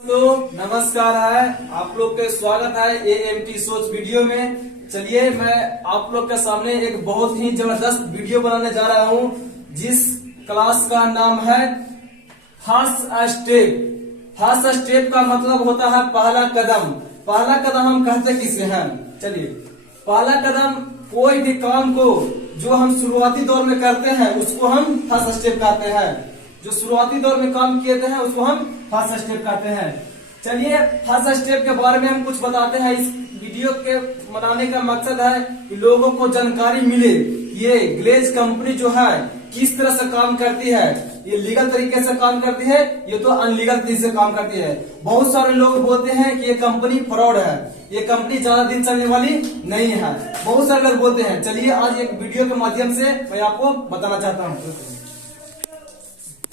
तो नमस्कार है, आप लोग का स्वागत है एएमटी सोच वीडियो में। चलिए मैं आप लोग के सामने एक बहुत ही जबरदस्त वीडियो बनाने जा रहा हूं, जिस क्लास का नाम है फर्स्ट स्टेप। फर्स्ट स्टेप का मतलब होता है पहला कदम। पहला कदम हम कहते किसे हैं? चलिए, पहला कदम कोई भी काम को जो हम शुरुआती दौर में करते हैं उसको हम फर्स्ट स्टेप कहते हैं। जो शुरुआती दौर में काम किए हैं उसको हम फर्स्ट स्टेप कहते हैं। चलिए फर्स्ट स्टेप के बारे में हम कुछ बताते हैं। इस वीडियो के बनाने का मकसद है कि लोगों को जानकारी मिले, ये ग्लेज कंपनी जो है किस तरह से काम करती है। ये लीगल तरीके से काम करती है, ये तो अनलीगल तरीके से काम करती है। बहुत सारे लोग बोलते हैं कि ये कंपनी फ्रॉड है, ये कंपनी ज्यादा दिन चलने वाली नहीं है, बहुत सारे लोग बोलते हैं। चलिए आज एक वीडियो के माध्यम से मैं आपको बताना चाहता हूँ।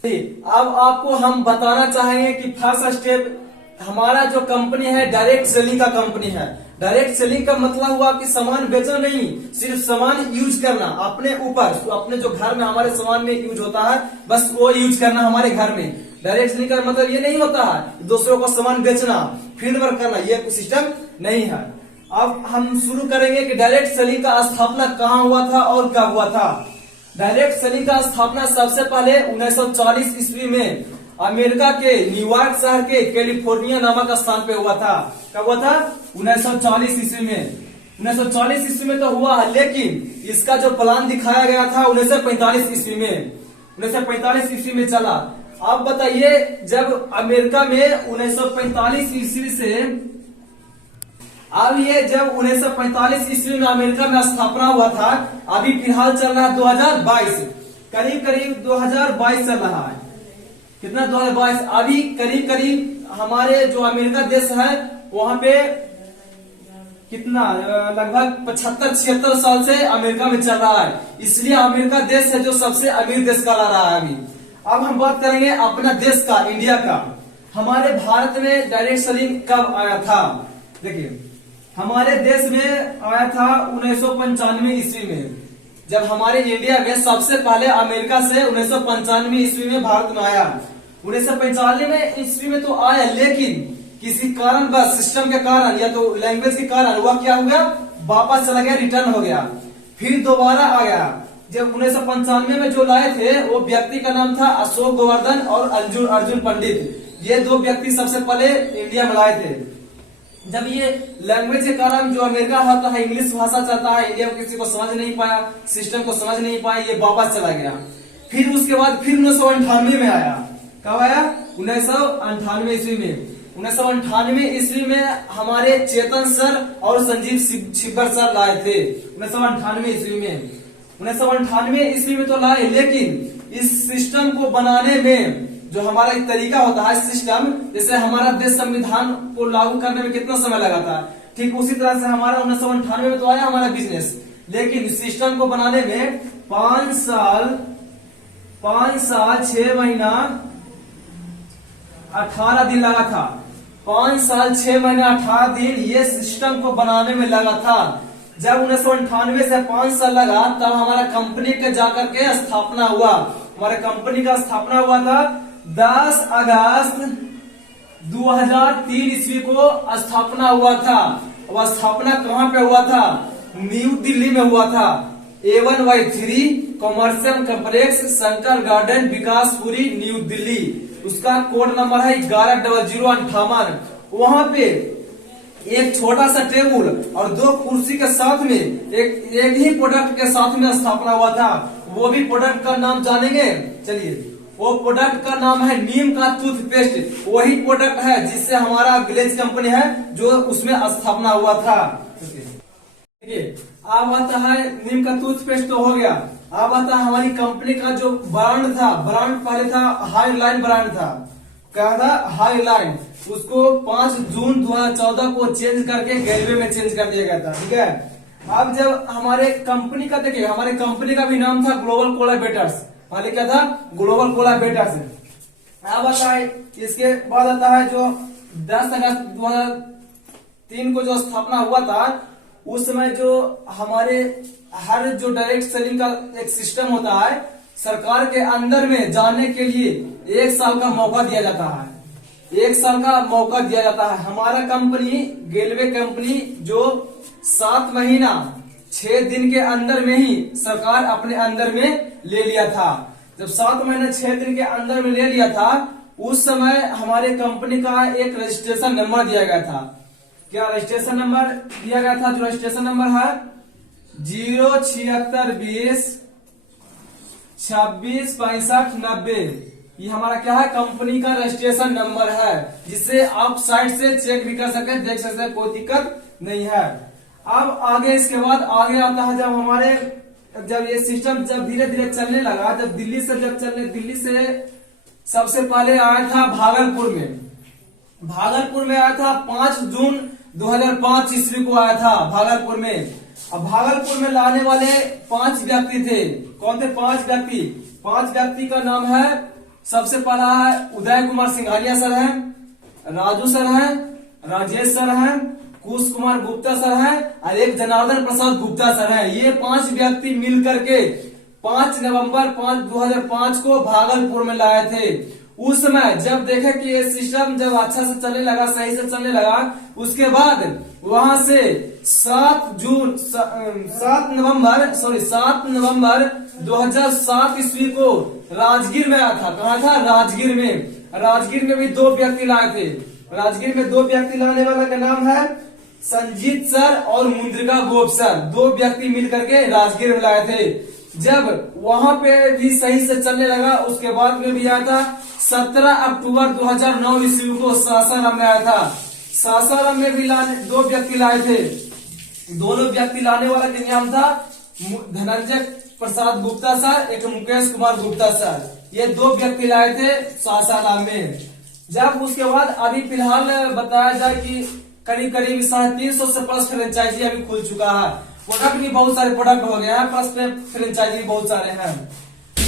अब आपको हम बताना चाहेंगे कि फर्स्ट स्टेप हमारा जो कंपनी है डायरेक्ट सेलिंग का कंपनी है। डायरेक्ट सेलिंग का मतलब हुआ कि सामान बेचना नहीं, सिर्फ सामान यूज करना अपने ऊपर, अपने जो घर में हमारे सामान में यूज होता है बस वो यूज करना हमारे घर में। डायरेक्ट सेलिंग का मतलब ये नहीं होता है दूसरों को सामान बेचना, फील्ड वर्क करना, ये कुछ सिस्टम नहीं है। अब हम शुरू करेंगे कि डायरेक्ट सेलिंग का स्थापना कहाँ हुआ था और कब हुआ था। डायरेक्ट सेलिंग का स्थापना सबसे पहले 1940 ईस्वी में अमेरिका के न्यूयॉर्क शहर के कैलिफोर्निया नामक स्थान पे हुआ था। कब हुआ था? 1940 ईस्वी में। 1940 ईस्वी में तो हुआ है, लेकिन इसका जो प्लान दिखाया गया था 1945 ईस्वी में। 1945 ईस्वी में चला। अब बताइए, जब अमेरिका में 1945 ईस्वी से अब ये जब 1945 ईस्वी में अमेरिका में स्थापना हुआ था, अभी फिलहाल चल रहा है 2022, करीब करीब 2022 चल रहा है। कितना? 2022। अभी करीब करीब हमारे जो अमेरिका देश है वहां पे कितना लगभग 75-76 साल से अमेरिका में चल रहा है, इसलिए अमेरिका देश है जो सबसे अमीर देश कहला रहा है अभी। अब हम बात करेंगे अपना देश का, इंडिया का। हमारे भारत में डायरेक्ट सेलिंग कब आया था? देखिए, हमारे देश में आया था 1995 ईस्वी में, जब हमारे इंडिया में सबसे पहले अमेरिका से 1995 ईस्वी में भारत में आया। 1995 ईस्वी में तो आया, लेकिन किसी कारण बस सिस्टम के कारण या तो लैंग्वेज के कारण वह क्या हो गया, वापस चला गया, रिटर्न हो गया, फिर दोबारा आ गया। जब 1995 में जो लाए थे वो व्यक्ति का नाम था अशोक गोवर्धन और अर्जुन पंडित। ये दो व्यक्ति सबसे पहले इंडिया में लाए थे। जब ये लैंग्वेज के कारण जो अमेरिका होता है इंग्लिश भाषा चलता है, इंडिया में किसी को समझ नहीं पाया, सिस्टम को समझ नहीं पाया, ये वापस चला गया। फिर उसके बाद फिर 1998 में आया। कब आया? 1998 ईस्वी में। 1998 ईस्वी में हमारे चेतन सर और संजीव छिब्बर सर लाए थे 1998 ईस्वी में। 1998 ईस्वी में तो लाए, लेकिन इस सिस्टम को बनाने में जो हमारा एक तरीका होता है सिस्टम, जैसे हमारा देश संविधान को लागू करने में कितना समय लगा था, ठीक उसी तरह से हमारा 1998 में तो आया हमारा बिजनेस, लेकिन इस सिस्टम को बनाने में 5 साल 6 महीना 18 दिन लगा था। 5 साल 6 महीना 18 दिन ये सिस्टम को बनाने में लगा था। जब 1998 से 5 साल लगा, तब हमारा कंपनी के जाकर के स्थापना हुआ। हमारे कंपनी का स्थापना हुआ था 10 अगस्त 2003 ईस्वी को स्थापना हुआ था। वह स्थापना कहाँ पे हुआ था? न्यू दिल्ली में हुआ था। A1Y3 commercial complex, Shankar garden, Vikaspuri, new Delhi. उसका कोड नंबर है 110058। वहां पे एक छोटा सा टेबल और 2 कुर्सी के साथ में एक ही प्रोडक्ट के साथ में स्थापना हुआ था। वो भी प्रोडक्ट का नाम जानेंगे। चलिए, वो प्रोडक्ट का नाम है नीम का टूथपेस्ट। वही प्रोडक्ट है जिससे हमारा ग्लेज कंपनी है जो उसमें स्थापना हुआ था। देखिए, अब आता है नीम का टूथपेस्ट तो हो गया। अब आता है हमारी कंपनी का जो ब्रांड था। ब्रांड पहले था हाई लाइन ब्रांड था। क्या था? High line. उसको 5 जून 2014 को चेंज करके गैलवे में चेंज कर दिया गया था। ठीक है। अब जब हमारे कंपनी का देखिए, हमारे कंपनी का भी नाम था ग्लोबल कोलैबोरेटर्स। पहले क्या था? Global collaborators. अब आता है, इसके बाद आता है जो 10 अगस्त 2003 को जो स्थापना हुआ था, उस समय जो हमारे हर जो डायरेक्ट सेलिंग का एक सिस्टम होता है, सरकार के अंदर में जाने के लिए 1 साल का मौका दिया जाता है। 1 साल का मौका दिया जाता है। हमारा कंपनी गेलवे कंपनी जो 7 महीना 6 दिन के अंदर में ही सरकार अपने अंदर में ले लिया था। जब 7 महीने 6 दिन के अंदर में ले लिया था, उस समय हमारे कंपनी का एक रजिस्ट्रेशन नंबर दिया गया था। क्या रजिस्ट्रेशन नंबर दिया गया था? जो रजिस्ट्रेशन नंबर है 07620 26 65 90। ये हमारा क्या है? कंपनी का रजिस्ट्रेशन नंबर है, जिससे आप साइट से चेक भी कर सकते हैं, देख सकते हैं, कोई दिक्कत नहीं है। अब आगे इसके बाद आगे आता है, जब ये सिस्टम जब धीरे धीरे चलने लगा, जब दिल्ली से सबसे पहले आया था भागलपुर में आया था 5 जून 2005 ईस्वी को आया था भागलपुर में। अब भागलपुर में लाने वाले 5 व्यक्ति थे। कौन थे 5 व्यक्ति? 5 व्यक्ति का नाम है, सबसे पहला है उदय कुमार सिंघानिया सर हैं, राजू सर हैं, राजेश सर हैं, कुश कुमार गुप्ता सर हैं और एक जनार्दन प्रसाद गुप्ता सर हैं। ये 5 व्यक्ति मिलकर के 5 नवंबर 2005 को भागलपुर में लाए थे। उस समय जब देखे कि ये सिस्टम जब अच्छा से चलने लगा, सही से चलने लगा, उसके बाद वहां से 7 नवंबर 2007 ईस्वी को राजगीर में आया था। कहा था? राजगीर में भी 2 व्यक्ति लाए थे। राजगीर में 2 व्यक्ति लाने वाला का नाम है संजीत सर और मुद्रिका गोप सर। 2 व्यक्ति मिलकर के राजगीर में लाए थे। जब वहां पे भी सही से चलने लगा, उसके बाद में भी आया था 17 अक्टूबर 2009 ईस्वी को सासाराम में आया था। सासाराम में भी 2 व्यक्ति लाए थे। दोनों व्यक्ति लाने वाला का नाम था धनंजय प्रसाद गुप्ता सर, एक मुकेश कुमार गुप्ता सर। ये 2 व्यक्ति लाए थे सासाराम में। जब उसके बाद अभी फिलहाल बताया जाए कि करीब 350 से प्लस फ्रेंचाइजी अभी खुल चुका है। प्रोडक्ट भी बहुत सारे प्रोडक्ट हो गए हैं, प्लस फ्रेंचाइजी भी बहुत सारे हैं।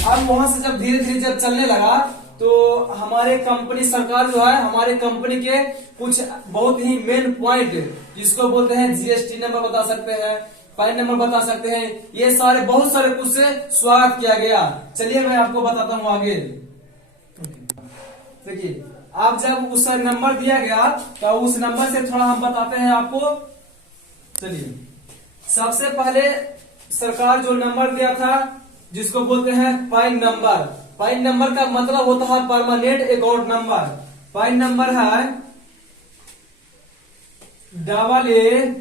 अब वहां से जब धीरे धीरे जब चलने लगा, तो हमारे कंपनी सरकार जो है, हमारे कंपनी के कुछ बहुत ही मेन पॉइंट, जिसको बोलते हैं जीएसटी नंबर बता सकते हैं, पैन नंबर बता सकते हैं, ये सारे बहुत सारे कुछ से स्वागत किया गया। चलिए मैं आपको बताता हूँ आगे। देखिए, आप जब उस नंबर दिया गया तो उस नंबर से थोड़ा हम बताते हैं आपको। चलिए, सबसे पहले सरकार जो नंबर दिया था, जिसको बोलते हैं पैन नंबर। पैन नंबर का मतलब होता है permanent account number. Pan number है AA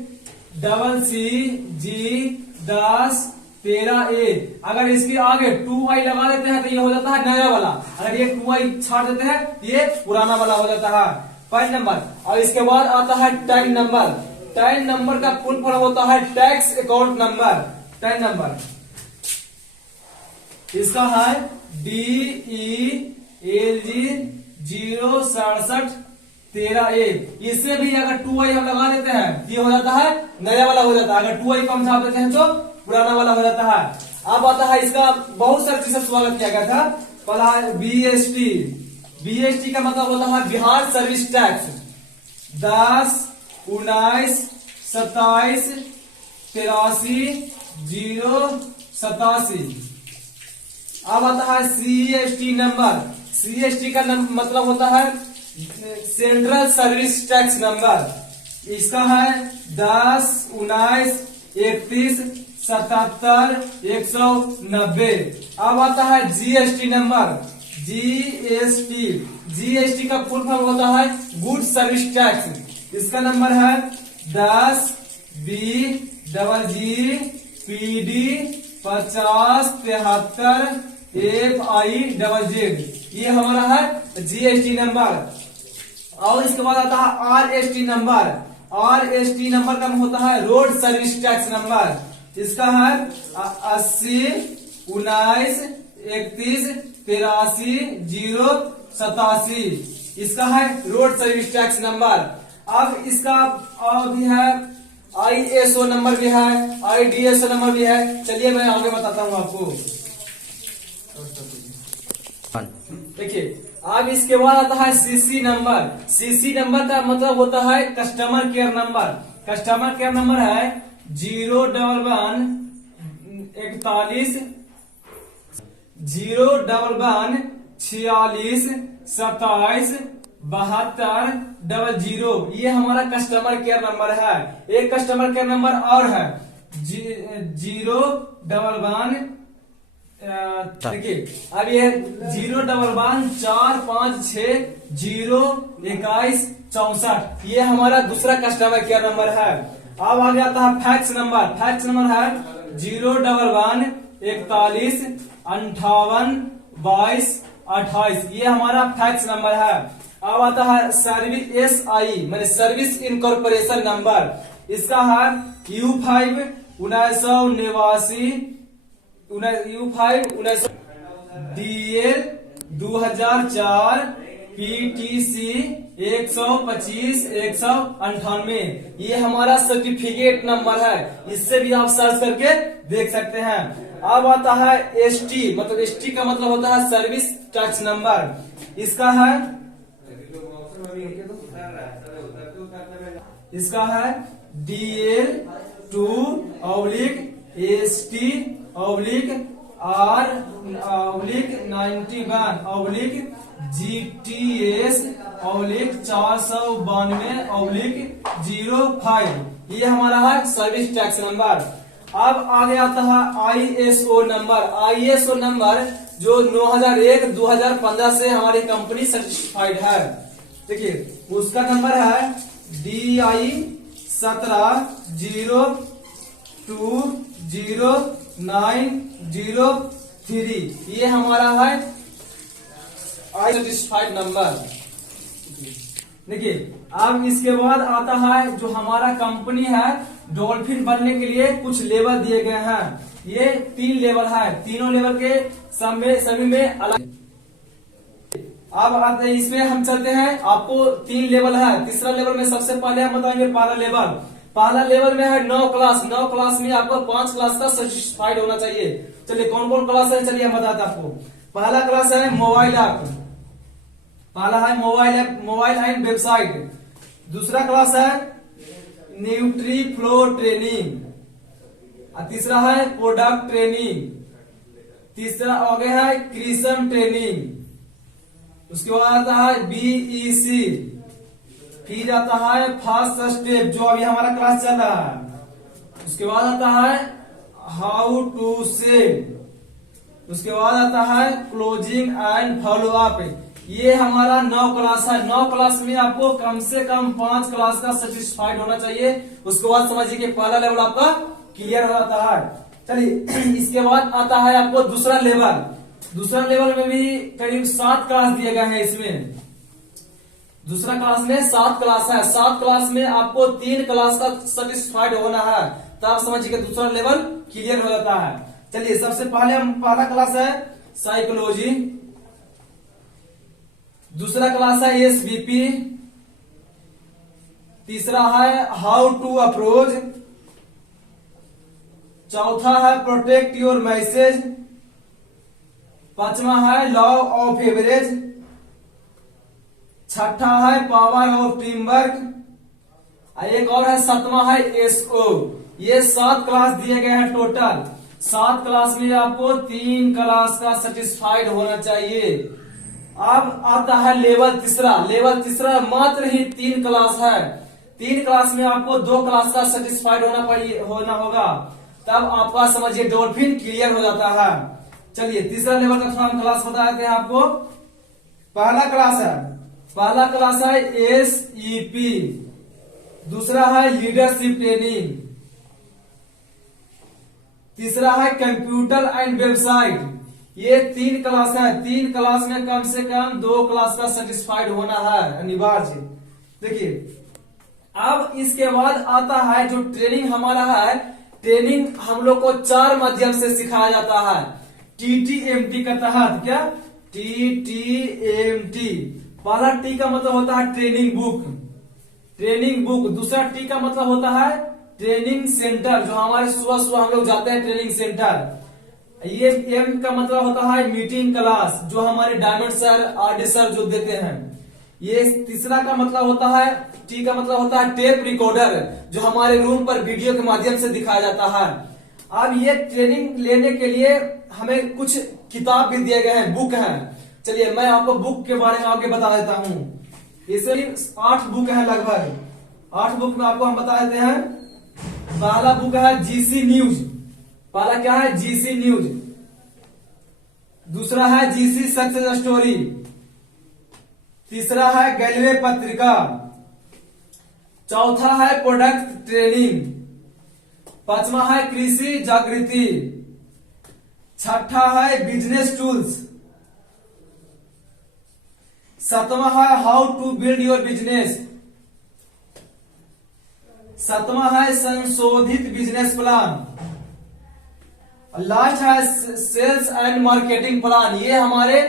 CCG1013A। अगर इसके आगे 2i लगा देते हैं तो ये हो जाता है नया वाला, अगर ये 2i छाड़ देते हैं ये पुराना वाला हो जाता है पैन नंबर। और इसके बाद आता है टैग नंबर। टैग नंबर का फुल फॉर्म होता है tax account number. Tag number इसका है DELG 06713A। इससे भी अगर 2i हम लगा देते हैं ये हो जाता है नया वाला हो जाता है, अगर 2i कम छाप देते हैं तो पुराना वाला हो जाता है। अब आता है इसका बहुत सारी चीजें स्वागत किया गया था। पहला है BST का मतलब होता है बिहार सर्विस टैक्स 10 19 27 83 087। अब आता है CST नंबर। CST का मतलब होता है सेंट्रल सर्विस टैक्स नंबर। इसका है 10 19 31 77 190। अब आता है GST नंबर। GST का फुल फॉर्म होता है गुड सर्विस टैक्स। इसका नंबर है 10 BGG PD 50 73 FIZZ। ये हमारा है GST नंबर। और इसके बाद आता है RST नंबर। RST नंबर का होता है रोड सर्विस टैक्स नंबर। इसका है 80 19 31 83 087। इसका है रोड सर्विस टैक्स नंबर। अब इसका भी है ISO नंबर भी है, IDSO नंबर भी है। चलिए मैं आगे बताता हूँ आपको। देखिए, अब इसके बाद आता है CC नंबर। CC नंबर का मतलब होता है customer care number. Customer care number है 011 41 011 46 27 7200। ये हमारा कस्टमर केयर नंबर है। एक कस्टमर केयर नंबर और है 011। देखिए अब ये 01145602164। ये हमारा दूसरा कस्टमर केयर नंबर है। अब आगे आता है फैक्स नंबर। फैक्स नंबर है 01141582228। ये हमारा फैक्स नंबर है। अब आता है सर्विस SI मैंने सर्विस इनकॉर्पोरेशन नंबर। इसका है U5 1989 DL 2004 PTC 125 198। ये हमारा सर्टिफिकेट नंबर है। इससे भी आप सर्च करके देख सकते हैं। अब आता है ST मतलब ST का मतलब होता है सर्विस टैक्स नंबर। इसका है DL 2/ST/R/91/GTS 492/05। ये हमारा है सर्विस टैक्स नंबर। अब आगे आता है ISO नंबर। ISO नंबर जो 2001-2015 से हमारी कंपनी सर्टिफाइड है। देखिए उसका नंबर है DI 17020903। ये हमारा है सर्टिफाइड नंबर। देखिए अब इसके बाद आता है जो हमारा कंपनी है डॉल्फिन बनने के लिए कुछ लेवल दिए गए हैं। ये 3 लेवल है। तीनों लेवल के सभी में अलग। अब आते हैं इसमें हम चलते हैं। आपको 3 लेवल है। तीसरा लेवल में सबसे पहले हम बताएंगे पहला लेवल। पहला लेवल में है 9 क्लास। 9 क्लास में आपको 5 क्लास का सर्टिफाइड होना चाहिए। चलिए कौन कौन क्लास है चलिए हम बताते हैं आपको। पहला क्लास है मोबाइल ऐप। पहला है मोबाइल एंड वेबसाइट। दूसरा क्लास है न्यूट्री फ्लो ट्रेनिंग। तीसरा है प्रोडक्ट ट्रेनिंग। तीसरा आगे है क्रिएशन ट्रेनिंग। उसके बाद आता है BEC। फिर आता है फर्स्ट स्टेप जो अभी हमारा क्लास चल रहा है। उसके बाद आता है हाउ टू सेल। उसके बाद आता है क्लोजिंग एंड फॉलो अप। ये हमारा 9 क्लास है। 9 क्लास में आपको कम से कम 5 क्लास का सर्टिफाइड होना चाहिए। उसके बाद समझिए कि पहला लेवल आपका क्लियर हो जाता है। चलिए इसके बाद आता है आपको दूसरा लेवल। दूसरा लेवल में भी करीब 7 क्लास दिए गए हैं। इसमें दूसरा क्लास में 7 क्लास है। 7 क्लास में आपको 3 क्लास का सर्टिफाइड होना है। तब समझिए कि दूसरा लेवल क्लियर हो जाता है। चलिए सबसे पहले हम पहला क्लास है साइकोलॉजी। दूसरा क्लास है SVP। तीसरा है हाउ टू अप्रोच। चौथा है प्रोटेक्ट योर मैसेज। पांचवा है लॉ ऑफ एवरेज। छठा है पावर ऑफ टीम वर्क। एक और है 7वां है SO। ये 7 क्लास दिए गए हैं टोटल। 7 क्लास में आपको 3 क्लास का सर्टिफाइड होना चाहिए। अब आता है लेवल तीसरा। लेवल तीसरा मात्र ही 3 क्लास है। 3 क्लास में आपको 2 क्लास का सर्टिफाइड होना होगा। तब आपका समझिए डॉल्फिन क्लियर हो जाता है। चलिए तीसरा लेवल का थोड़ा हम क्लास बता देते हैं आपको। पहला क्लास है SEP। दूसरा है लीडरशिप ट्रेनिंग। तीसरा है कंप्यूटर एंड वेबसाइट। ये 3 क्लास है। 3 क्लास में कम से कम 2 क्लास का सर्टिफाइड होना है अनिवार्य। देखिए अब इसके बाद आता है जो ट्रेनिंग हमारा है। ट्रेनिंग हम लोग को 4 माध्यम से सिखाया जाता है। TTMT के तहत। क्या TTMT। पहला T का मतलब होता है ट्रेनिंग बुक। दूसरा T का मतलब होता है ट्रेनिंग सेंटर। जो हमारे सुबह हम लोग जाते हैं ट्रेनिंग सेंटर। ये M का मतलब होता है मीटिंग क्लास जो हमारे डायमंड सर RD सर जो देते हैं। ये तीसरा का मतलब होता है T का मतलब होता है टेप रिकॉर्डर जो हमारे रूम पर वीडियो के माध्यम से दिखाया जाता है। अब ये ट्रेनिंग लेने के लिए हमें कुछ किताब भी दिए गए हैं, बुक हैं। चलिए मैं आपको बुक के बारे में आगे बता देता हूँ। इसमें 8 बुक है लगभग। 8 बुक में आपको हम बता देते हैं। पहला बुक है जीसी न्यूज। पहला क्या है? GC news. दूसरा है जीसी सक्सेस स्टोरी। तीसरा है गैलवे पत्रिका। चौथा है प्रोडक्ट ट्रेनिंग। पांचवा है कृषि जागृति। छठा है बिजनेस टूल्स। सातवां है how to build your business. सातवां है संशोधित बिजनेस प्लान। लास्ट है सेल्स एंड मार्केटिंग प्लान। ये हमारे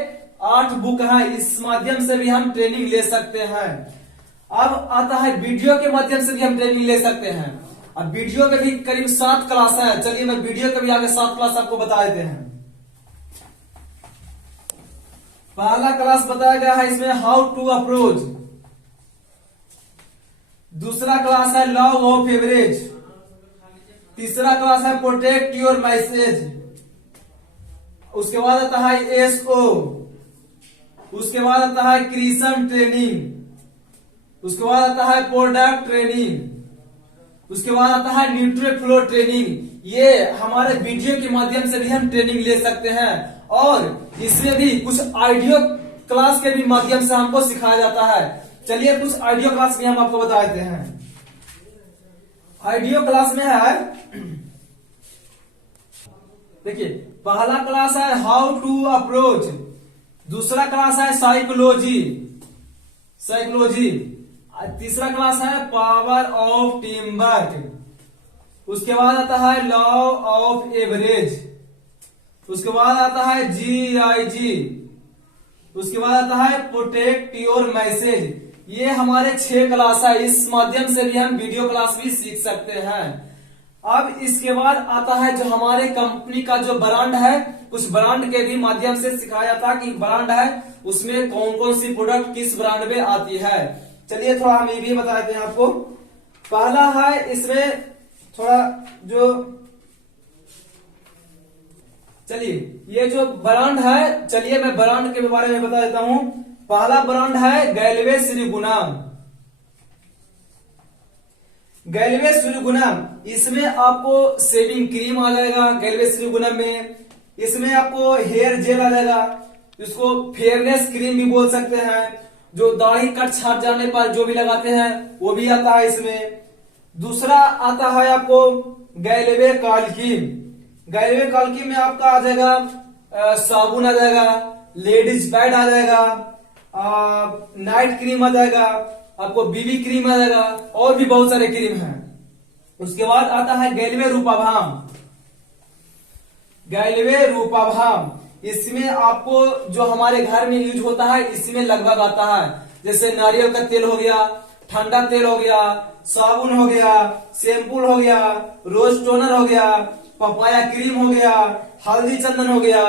8 बुक हैं। इस माध्यम से भी हम ट्रेनिंग ले सकते हैं। अब आता है वीडियो के माध्यम से भी हम ट्रेनिंग ले सकते हैं। अब वीडियो में भी करीब 7 क्लास है। चलिए मैं वीडियो के भी आगे 7 क्लास आपको बता देते हैं। पहला क्लास बताया गया है इसमें हाउ टू अप्रोच। दूसरा क्लास है लॉ ऑफ एवरेज। तीसरा क्लास है प्रोटेक्ट योर मैसेज। उसके बाद आता है एसओ। उसके बाद आता है क्रिएशन ट्रेनिंग। उसके बाद आता है प्रोडक्ट ट्रेनिंग। उसके बाद आता है न्यूट्री फ्लो ट्रेनिंग। ये हमारे वीडियो के माध्यम से भी हम ट्रेनिंग ले सकते हैं और इसमें भी कुछ ऑडियो क्लास के भी माध्यम से हमको सिखाया जाता है। चलिए कुछ ऑडियो क्लास भी हम आपको बता देते हैं। ऑडियो क्लास में है, देखिए पहला क्लास है हाउ टू अप्रोच। दूसरा क्लास है साइकोलॉजी। तीसरा क्लास है पावर ऑफ टीम वर्क। उसके बाद आता है लॉ ऑफ एवरेज। उसके बाद आता है GIG। उसके बाद आता है प्रोटेक्ट योर मैसेज। ये हमारे 6 क्लास है। इस माध्यम से भी हम वीडियो क्लास भी सीख सकते हैं। अब इसके बाद आता है जो हमारे कंपनी का जो ब्रांड है, कुछ ब्रांड के भी माध्यम से सिखाया जाता है कि ब्रांड है उसमें कौन कौन सी प्रोडक्ट किस ब्रांड में आती है। चलिए थोड़ा हम ये भी बता देते हैं आपको। पहला है इसमें थोड़ा जो, चलिए ये जो ब्रांड है, चलिए मैं ब्रांड के बारे में बता देता हूं। पहला ब्रांड है गैलवे श्रीगुणम। गैलवे श्रीगुणम, इसमें आपको शेविंग क्रीम आ जाएगा गैलवे श्रीगुणम में। इसमें आपको हेयर जेल आ जाएगा, इसको फेयरनेस क्रीम भी बोल सकते हैं। जो दाढ़ी कट छाट जाने पर जो भी लगाते हैं वो भी आता है इसमें। दूसरा आता है आपको गैलवे काल्किन। गैलवे काल्किन में आपका आ जाएगा साबुन आ जाएगा, लेडीज पैड आ जाएगा, नाइट क्रीम आ जाएगा, आपको बीबी क्रीम आ जाएगा और भी बहुत सारे क्रीम हैं। उसके बाद आता है गैलवे रूपाभाम। गैलवे रूपाभाम, इसमें आपको जो हमारे घर में यूज होता है इसमें लगभग आता है। जैसे नारियल का तेल हो गया, ठंडा तेल हो गया, साबुन हो गया, शैम्पूल हो गया, रोज टोनर हो गया, पपाया क्रीम हो गया, हल्दी चंदन हो गया,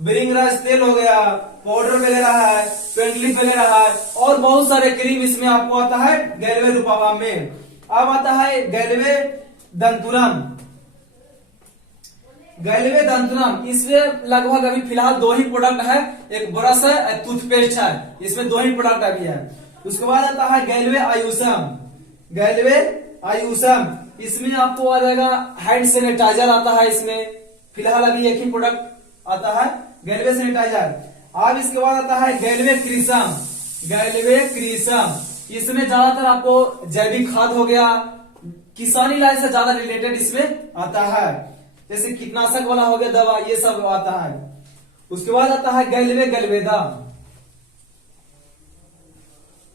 ब्रिंगराज तेल हो गया, पाउडर वगैरह है, पेंटलिप वगैरह है और बहुत सारे क्रीम इसमें आपको आता है गैलवे रूपाभाम में। अब आता है गैलवे दंतुरम। गैलवे दंतुरम, इसमें लगभग अभी फिलहाल 2 ही प्रोडक्ट है, एक ब्रश है, एक टूथपेस्ट है। इसमें 2 ही प्रोडक्ट अभी है। उसके बाद आता है गैलवे आयुषम। गैलवे आयुषम, इसमें आपको आ जाएगा हैंड सैनिटाइजर आता है। इसमें फिलहाल अभी एक ही प्रोडक्ट आता है गैलवे सैनिटाइजर। अब इसके बाद आता है गैलवे क्रिसम। गैलवे क्रिसम, इसमें ज्यादातर आपको जैविक खाद हो गया, किसानी लाइन से ज्यादा रिलेटेड इसमें आता है, जैसे कीटनाशक वाला हो गया दवा, ये सब आता है। उसके बाद आता है गैलवे गैल्वेदा।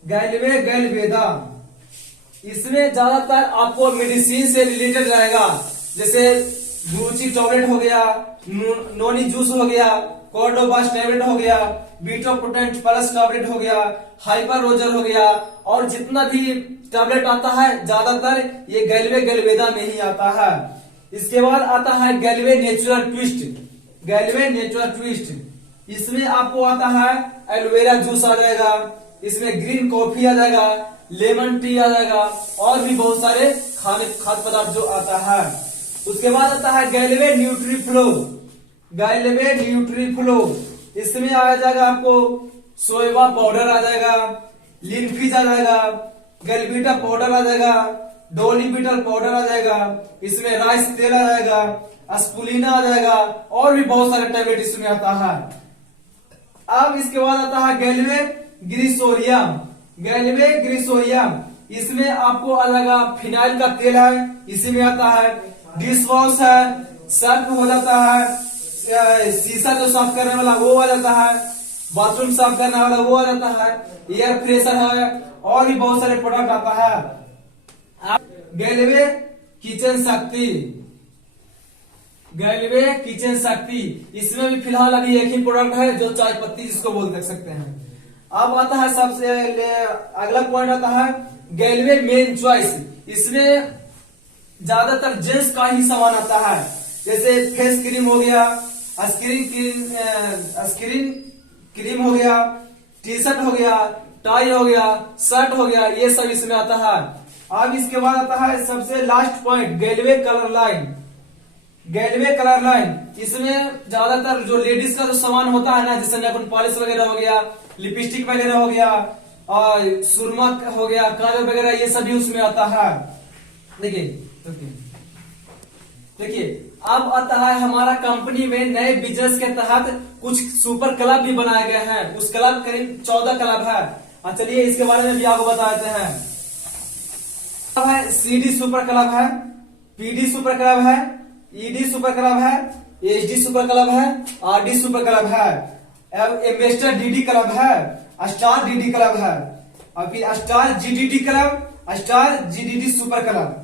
गैलवे गैल्वेदा, इसमें ज्यादातर आपको मेडिसिन से रिलेटेड रहेगा, जैसे गुरुची टैबलेट हो गया, नोनी जूस हो गया, कॉर्डोबास टैबलेट हो गया, बीटा पोटेंट प्लस टैबलेट हो गया, हाइपर रोजर हो गया और जितना भी टैबलेट आता है ज्यादातर ये गैलवे गैल्वेदा में ही आता है। इसके बाद आता है गैलवे नेचुरल ट्विस्ट। गैलवे नेचुरल ट्विस्ट, इसमें आपको आता है एलोवेरा जूस आ जाएगा, इसमें ग्रीन कॉफी आ जाएगा, लेमन टी आ जाएगा और भी बहुत सारे खाद्य पदार्थ जो आता है। उसके बाद आता है गैलवे न्यूट्री फ्लो। गैलवे न्यूट्री फ्लो, इसमें आ जाएगा आपको सोयाबा पाउडर आ जाएगा, लिनफीज आ जाएगा, गैलबीटा पाउडर आ जाएगा, डोलीबीटल पाउडर आ जाएगा, इसमें राइस तेल आ जाएगा, स्पुलिना आ जाएगा, और भी बहुत सारे टैबलेट इसमें आता है। अब इसके बाद आता है गैल्वे ग्रिसोरियम। गैल्वे ग्रिसोरियम, इसमें आपको आ जाएगा फिनाइल का तेल है, इसी में आता है। डिश वॉश है, सर्फ हो जाता है, शीशा जो साफ करने वाला वो आ जाता है, बाथरूम साफ करने वाला वो आ जाता है, एयर फ्रेशर है, और भी बहुत सारे प्रोडक्ट आता है। गैल्वे किचन शक्ति, गैल्वे किचन शक्ति, इसमें भी फिलहाल अभी एक ही प्रोडक्ट है जो चाय पत्ती जिसको बोल सकते हैं। अब आता है सबसे अगला पॉइंट आता है गैल्वे मेन चॉइस। इसमें ज्यादातर जेंट्स का ही सामान आता है, जैसे फेस क्रीम हो गया, स्क्रीन क्रीम हो गया, टी शर्ट हो गया, टाई हो गया, शर्ट हो गया, ये सब इसमें आता है। अब इसके बाद आता है सबसे लास्ट पॉइंट गैल्वे कलर लाइन। गैल्वे कलर लाइन, इसमें ज्यादातर जो लेडीज का जो सामान होता है ना, जैसे नेल पॉलिश वगैरह हो गया, लिपस्टिक वगैरह हो गया, और सुरमा हो गया, काजल वगैरह, ये सभी उसमें आता है। देखिए देखिए अब आता है हमारा कंपनी में नए बिजनेस के तहत कुछ सुपर क्लब भी बनाए गए हैं। उस क्लब करीब 14 क्लब है। चलिए इसके बारे में भी आपको बता देते हैं। अब है CD सुपर क्लब है, PD सुपर क्लब है, ED सुपर क्लब है, HD सुपर क्लब है, RD सुपर क्लब है, एम्बेसडर DD क्लब है, स्टार DD क्लब है, और फिर star GDD club, star GDD super club,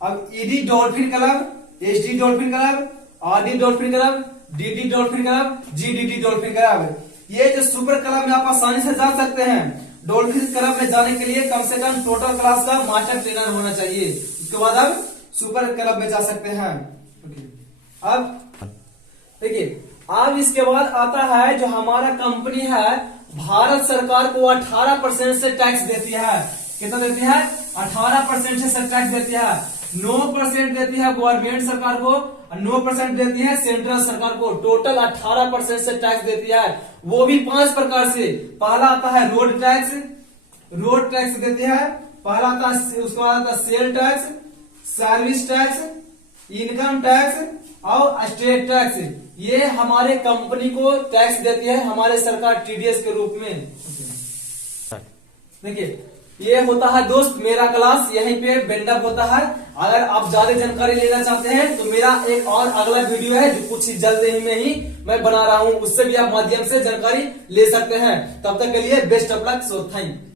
अब ED dolphin club, HD dolphin club, RD dolphin club, DD dolphin club, GDD dolphin club. ये जो super club में आप आसानी से जा सकते हैं। डॉल्फिन क्लब में जाने के लिए कम से कम टोटल क्लास का मास्टर ट्रेनर होना चाहिए, उसके बाद आप सुपर क्लब में जा सकते हैं। अब देखिए, अब इसके बाद आता है जो हमारा कंपनी है, भारत सरकार को 18% से टैक्स देती है। कितना देती है? 18% से टैक्स देती है। 9% देती है गवर्नमेंट सरकार को, 9% देती है सेंट्रल सरकार को। टोटल 18% से टैक्स देती है, वो भी 5 प्रकार से। पहला आता है रोड टैक्स, रोड टैक्स देती है। पहला आता है, उसके बाद आता है sale tax, service tax, income tax और स्टेट टैक्स। ये हमारे कंपनी को टैक्स देती है हमारे सरकार TDS के रूप में। देखिए, ये होता है दोस्त मेरा क्लास, यहीं पे बेंडअप होता है। अगर आप ज्यादा जानकारी लेना चाहते हैं तो मेरा एक और अगला वीडियो है जो कुछ जल्द ही में ही मैं बना रहा हूं, उससे भी आप माध्यम से जानकारी ले सकते हैं। तब तक के लिए best of luck, so thank you.